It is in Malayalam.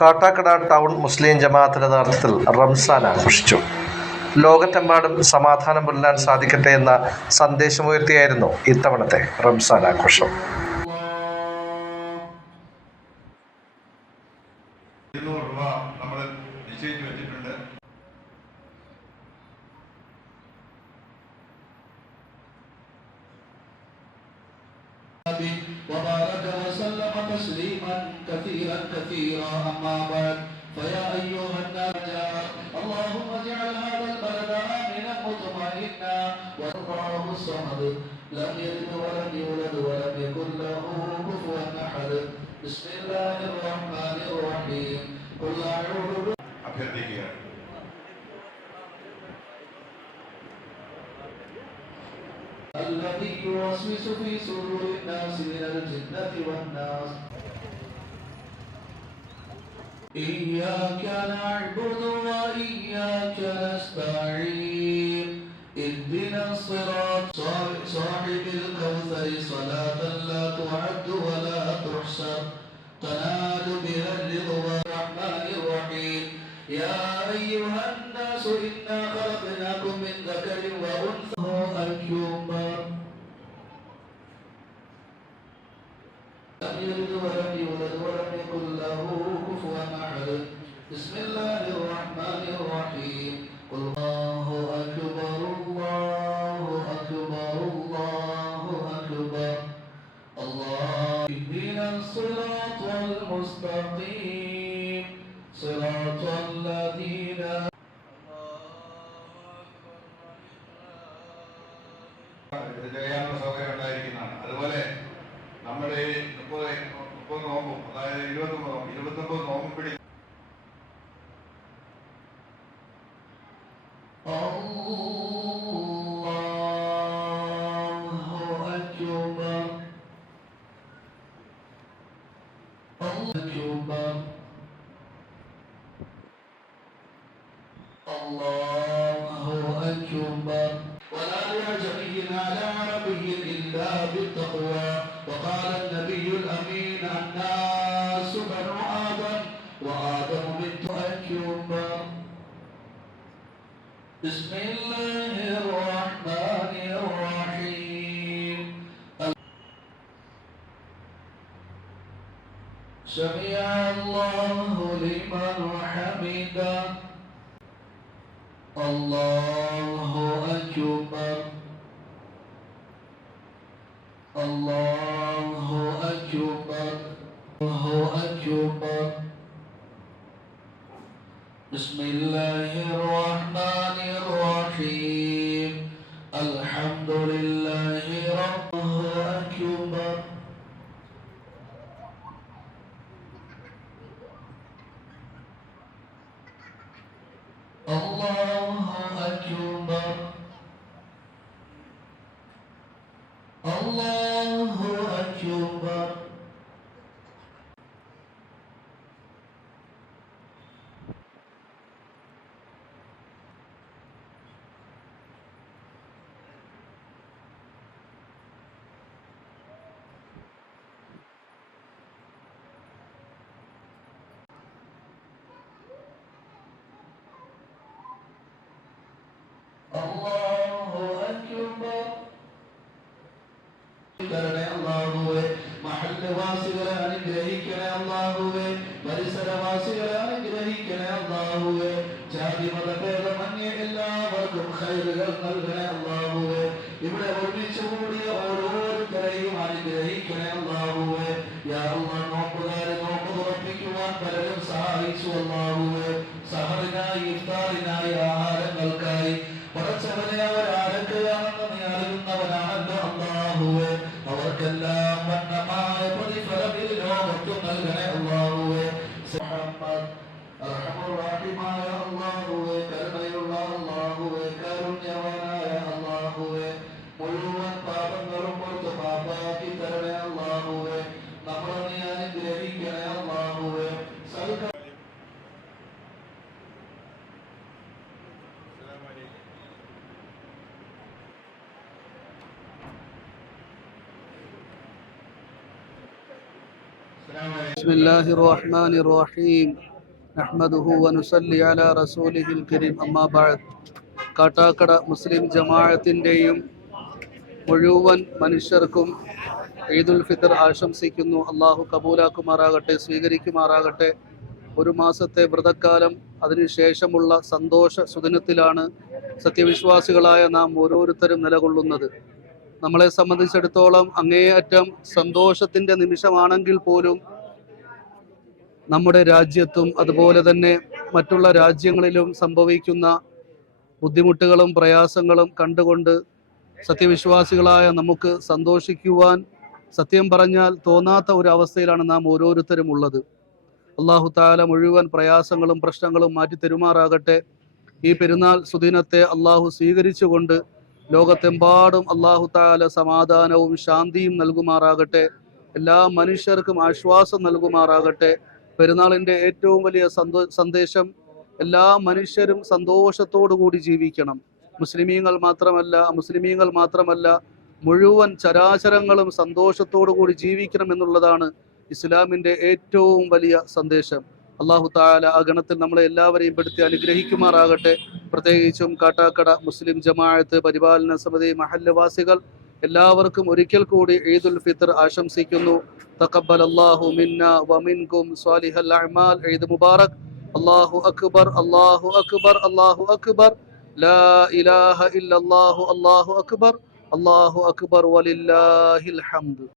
കാട്ടാക്കട ടൗൺ മുസ്ലിം ജമാഅത്തിന്റെ നേതൃത്വത്തിൽ റംസാൻ ആഘോഷിച്ചു. ലോകത്തെമ്പാടും സമാധാനം പുലരാൻ സാധിക്കട്ടെ എന്ന സന്ദേശമുയർത്തിയായിരുന്നു ഇത്തവണത്തെ റംസാൻ ആഘോഷം. وبارك وسلم تسليما كثيرا أما بعد فيا أيها الناس اللهم اجعل هذا البلد آمنا مطمئنا والله الصمد لم يلد ولم يولد ولم يكن له كفوا أحد بسم الله الرحمن الرحيم قل أعوذ الذي يوسوس في صدور الناس من الجنة والناس إياك نعبد وإياك نستعين اهدنا الصراط صاحب الكوثر صلاة لا تعد ولا تحصى تنال بها الرضوان الرحمن الرحيم يا أيها الناس إنا خلقناكم من ذكر وأنثى أكبر لم يلد ولم يولد ولم يكن له كفوا أحد بسم الله الرحمن الرحيم قل الله أكبر الله أكبر الله أكبر الله اهدنا الصراط المستقيم صراط الذين ചെയ്യാനുള്ള സൗകര്യം ഉണ്ടായിരിക്കുന്നതാണ്. അതുപോലെ നമ്മുടെ 30 നോമ്പും, അതായത് 29 നോമ്പും പിടി ولا لعجمي على عربي إلا بالتقوى وقال النبي الأمين الناس بنو آدم وآدم بنت أكبر بسم الله الرحمن الرحيم سمع الله لمن حمده الله أكبر الله أكبر الله أكبر بسم الله الرحمن الرحيم الحمد لله رب أكبر الله أكبر الله أكبر മഹല്ലവാസികളെ അനുഗ്രഹിക്കണേ അല്ലാഹുവേ, പരിസരവാസികളെ അനുഗ്രഹിക്കണേ അല്ലാഹുവേ, ജാതി മതഭേദമന്യേ എല്ലാവർക്കും ഖൈറുകൾ നൽകണേ അല്ലാഹുവേ, ഇവിടെ ഒരുമിച്ച് കൂടിയ ഓരോരുത്തരെയും അനുഗ്രഹിക്കണേ അല്ലാഹുവേ. യാ അല്ലാഹ്, നോമ്പുകാരെ നോമ്പ് തുറപ്പിക്കുവാൻ പലരും സഹായിച്ചു അല്ലാഹുവേ. സഹറിനായി ഇഫ്താറിനായി ആഹാരങ്ങൾക്കായി പടച്ചവനെ അവർ ആരൊക്കെയാണെന്ന് നീ അറിയുന്നവനാണല്ലോ അല്ലാഹുവേ. അവർക്കെല്ലാം വന്നമായ പ്രതിഫലം ഈ ലോകത്തും നൽകണേ അല്ലാഹുവേ. മുഹമ്മദ് റഹ്മാനുറഹീമായ അല്ലാഹുവേ, കരുണയുള്ള അല്ലാഹുവേ, കാരുണ്യവാനായ അല്ലാഹുവേ, മുഴുവൻ പാപങ്ങളും പുറത്ത് മാപ്പാക്കി തരണേ അല്ലാഹുവേ. നമ്മളെ നീ അനുഗ്രഹിക്കണേ അല്ലാഹുവേ. بسم الله الرحمن الرحيم نحمده ونصلي على رسوله الكريم أما بعد കാട്ടാക്കട മുസ്ലിം ജമാഅത്തിൻ്റെയും മുഴുവൻ മനുഷ്യർക്കും ഈദുൽ ഫിത്തർ ആശംസിക്കുന്നു. അള്ളാഹു കബൂലാക്കുമാറാകട്ടെ, സ്വീകരിക്കുമാറാകട്ടെ. ഒരു മാസത്തെ വ്രതക്കാലം അതിനുശേഷമുള്ള സന്തോഷ സുദിനത്തിലാണ് സത്യവിശ്വാസികളായ നാം ഓരോരുത്തരും നിലകൊള്ളുന്നത്. നമ്മളെ സംബന്ധിച്ചിടത്തോളം അങ്ങേയറ്റം സന്തോഷത്തിൻ്റെ നിമിഷമാണെങ്കിൽ പോലും നമ്മുടെ രാജ്യത്തും അതുപോലെ തന്നെ മറ്റുള്ള രാജ്യങ്ങളിലും സംഭവിക്കുന്ന ബുദ്ധിമുട്ടുകളും പ്രയാസങ്ങളും കണ്ടുകൊണ്ട് സത്യവിശ്വാസികളായ നമുക്ക് സന്തോഷിക്കുവാൻ സത്യം പറഞ്ഞാൽ തോന്നാത്ത ഒരു അവസ്ഥയിലാണ് നാം ഓരോരുത്തരും ഉള്ളത്. അള്ളാഹു താല മുഴുവൻ പ്രയാസങ്ങളും പ്രശ്നങ്ങളും മാറ്റി തരുമാറാകട്ടെ. ഈ പെരുന്നാൾ സുദിനത്തെ അള്ളാഹു സ്വീകരിച്ചുകൊണ്ട് ലോകത്തെമ്പാടും അള്ളാഹു താല സമാധാനവും ശാന്തിയും നൽകുമാറാകട്ടെ. എല്ലാ മനുഷ്യർക്കും ആശ്വാസം നൽകുമാറാകട്ടെ. പെരുന്നാളിൻ്റെ ഏറ്റവും വലിയ സന്ദേശം എല്ലാ മനുഷ്യരും സന്തോഷത്തോടു കൂടി ജീവിക്കണം. മുസ്ലിമീങ്ങൾ മാത്രമല്ല മുഴുവൻ ചരാചരങ്ങളും സന്തോഷത്തോടു കൂടി ജീവിക്കണം എന്നുള്ളതാണ് ഇസ്ലാമിൻ്റെ ഏറ്റവും വലിയ സന്ദേശം. അള്ളാഹു താല ആ ഗണത്തിൽ നമ്മളെ എല്ലാവരെയും പെടുത്തി അനുഗ്രഹിക്കുമാറാകട്ടെ. പ്രത്യേകിച്ചും കാട്ടാക്കട മുസ്ലിം ജമാഅത്ത് പരിപാലന സമിതി മഹല്ലവാസികൾ എല്ലാവർക്കും ഒരിക്കൽ കൂടി ഈദുൽ ഫിത്തർ ആശംസിക്കുന്നു. തഖബ്ബൽ അല്ലാഹു മിന്നാ വമിൻകും സ്വാലിഹൽ അഅ്മാൽ. ഈദ് മുബാറക്. അല്ലാഹു അക്ബർ, അല്ലാഹു അക്ബർ, അല്ലാഹു അക്ബർ. ലാ ഇലാഹ ഇല്ലല്ലാഹു, അല്ലാഹു അക്ബർ, അല്ലാഹു അക്ബർ വലില്ലാഹിൽ ഹംദ്.